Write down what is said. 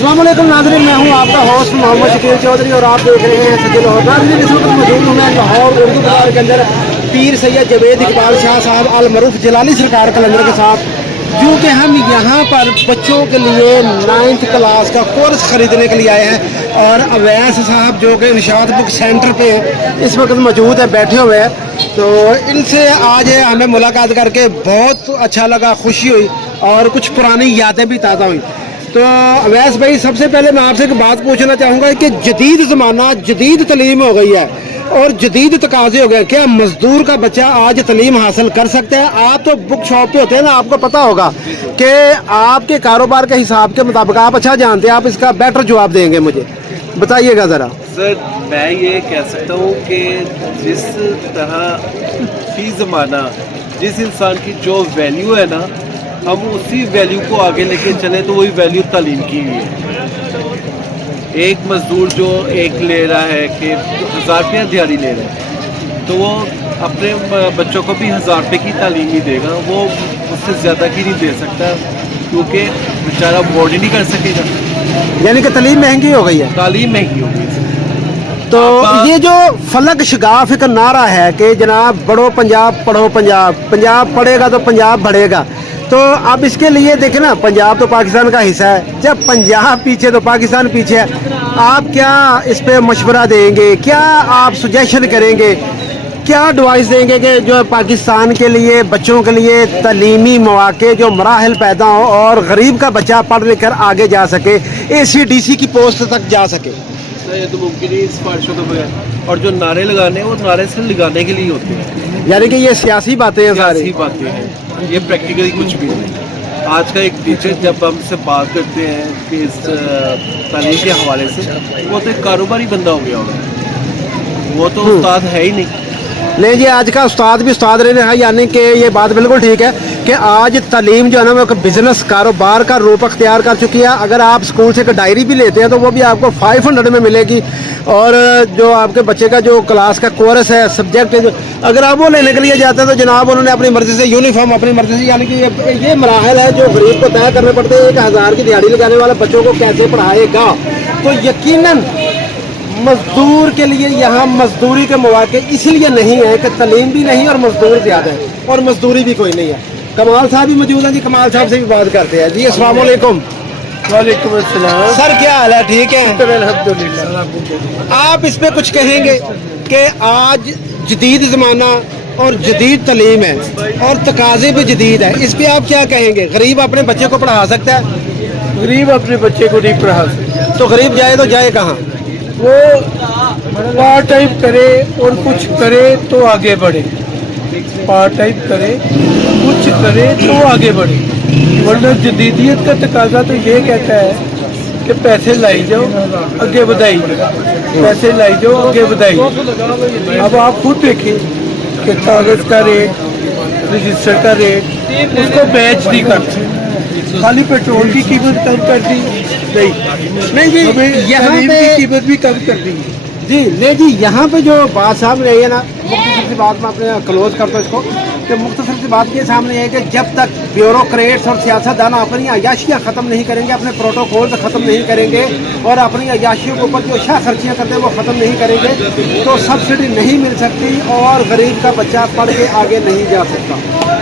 अस्सलाम वालेकुम नाज़रीन, मैं हूं आपका होस्ट मोहम्मद शकील चौधरी और आप देख रहे हैं सजल होगा। नाज़रीन, इस वक्त मौजूद हूं मैं लाहौर उर्दू बाज़ार के अंदर पीर सैयद जवेद इकबाल शाह साहब अल मरूफ जलाली सरकार कलंदर के साथ, जो कि हम यहाँ पर बच्चों के लिए 9th क्लास का कोर्स ख़रीदने के लिए आए हैं। और अवैस साहब जो कि निशात बुक सेंटर पे इस वक्त मौजूद है, बैठे हुए हैं। तो इनसे आज हमें मुलाकात करके बहुत अच्छा लगा, खुशी हुई और कुछ पुरानी यादें भी ताज़ा हुई। तो अवैस भाई, सबसे पहले मैं आपसे एक बात पूछना चाहूँगा कि जदीद ज़माना, जदीद तलीम हो गई है और जदीद तकाज़े हो गए, क्या मज़दूर का बच्चा आज तलीम हासिल कर सकता है? आप तो बुक शॉप पे होते हैं ना, आपको पता होगा कि आपके कारोबार के हिसाब के मुताबिक आप अच्छा जानते हैं, आप इसका बेटर जवाब देंगे, मुझे बताइएगा ज़रा। सर, मैं ये कह सकता हूँ कि जिस तरह फी ज़माना जिस इंसान की जो वैल्यू है ना, हम उसी वैल्यू को आगे लेके चलें तो वही वैल्यू तालीम की हुई है। एक मज़दूर जो एक ले रहा है कि 1000 रुपया दिहाड़ी ले रहा है, तो वो अपने बच्चों को भी 1000 रुपये की तालीम ही देगा, वो उससे ज़्यादा की नहीं दे सकता, क्योंकि बेचारा अफोर्ड ही नहीं कर सकेगा। यानी कि तालीम महंगी हो गई है, तालीम महंगी हो गई। तो ये जो फलक शगाफ एक नारा है कि जनाब बढ़ो पंजाब, पढ़ो पंजाब, पंजाब पढ़ेगा तो पंजाब बढ़ेगा, तो अब इसके लिए देखें ना, पंजाब तो पाकिस्तान का हिस्सा है, जब पंजाब पीछे तो पाकिस्तान पीछे है। आप क्या इस पे मशवरा देंगे, क्या आप सुजेशन करेंगे, क्या एडवाइस देंगे कि जो पाकिस्तान के लिए बच्चों के लिए तालीमी मौके जो मराहल पैदा हो और गरीब का बच्चा पढ़ लिख कर आगे जा सके, ACDC की पोस्ट तक जा सके? ये तो मुमकिन ही इस सिफारिशों के बगैर। और जो नारे लगाने हैं वो नारे से लगाने के लिए होते हैं, यानी कि ये सियासी बातें हैं, सारी बातें हैं, ये प्रैक्टिकली कुछ भी नहीं। आज का एक टीचर जब हमसे बात करते हैं कि इस तालीम के हवाले से, वो तो एक कारोबारी बंदा हो गया होगा, वो तो उस्ताद है ही नहीं जी। आज का उस्ताद भी उस्ताद रहे हैं, यानी कि ये बात बिल्कुल ठीक है कि आज तालीम जो है ना वो एक बिज़नेस कारोबार का रूप अख्तियार कर चुकी है। अगर आप स्कूल से एक डायरी भी लेते हैं तो वो भी आपको 500 में मिलेगी, और जो आपके बच्चे का जो क्लास का कोर्स है, सब्जेक्ट है, अगर आप वो लेने के लिए जाते हैं तो जनाब उन्होंने अपनी मर्ज़ी से यूनिफॉर्म अपनी मर्ज़ी से, यानी कि ये मराहल है जो गरीब को तय करने पड़ते हैं। 1000 की दिहाड़ी लगाने वाले बच्चों को कैसे पढ़ाएगा? तो यकीनन मजदूर के लिए यहाँ मजदूरी के मौके इसलिए नहीं है कि तालीम भी नहीं और मजदूर ज़्यादा है, और मजदूरी भी कोई नहीं है। कमाल साहब भी मौजूद हैं जी, कमाल साहब से भी बात करते हैं जी। अस्सलाम वालेकुम। वालेकुम अस्सलाम सर, क्या हाल है? ठीक है, अल्हम्दुलिल्लाह। आप इस पे कुछ कहेंगे कि आज जदीद ज़माना और जदीद तालीम है और तकाज़े भी जदीद है, इस पे आप क्या कहेंगे? गरीब अपने बच्चे को पढ़ा सकता है? गरीब अपने बच्चे को नहीं पढ़ा सकता, तो गरीब जाए तो जाए कहाँ? वो पार्ट टाइम करे और कुछ करे तो आगे बढ़े, पार्ट टाइम करे कुछ करे तो आगे बढ़े, वरना जदीदियत का तकाजा तो ये कहता है कि पैसे लाई जाओ आगे बढ़ाई जाओ, पैसे लाई जाओ आगे बढ़ाई जाओ। अब आप खुद देखें कि कागज़ का रेट, रजिस्टर का रेट उसको मैच नहीं करते, खाली पेट्रोल की कीमत कम कर दी नहीं जी, यहाँ पे कीमत भी कम कर दी जी। नहीं जी, यहाँ पे जो बात सामने आई है ना, मुख्तसर सी बात मैं अपने क्लोज करता हूँ इसको, कि मुख्तसर सी बात ये सामने है कि जब तक ब्यूरोक्रेट्स और सियासतदान अपनी अयाशियाँ ख़त्म नहीं करेंगे, अपने प्रोटोकॉल ख़त्म नहीं करेंगे और अपनी अयाशियों के ऊपर जो शाह खर्चियाँ करते हैं वो ख़त्म नहीं करेंगे, तो सब्सिडी नहीं मिल सकती और गरीब का बच्चा पढ़ के आगे नहीं जा सकता।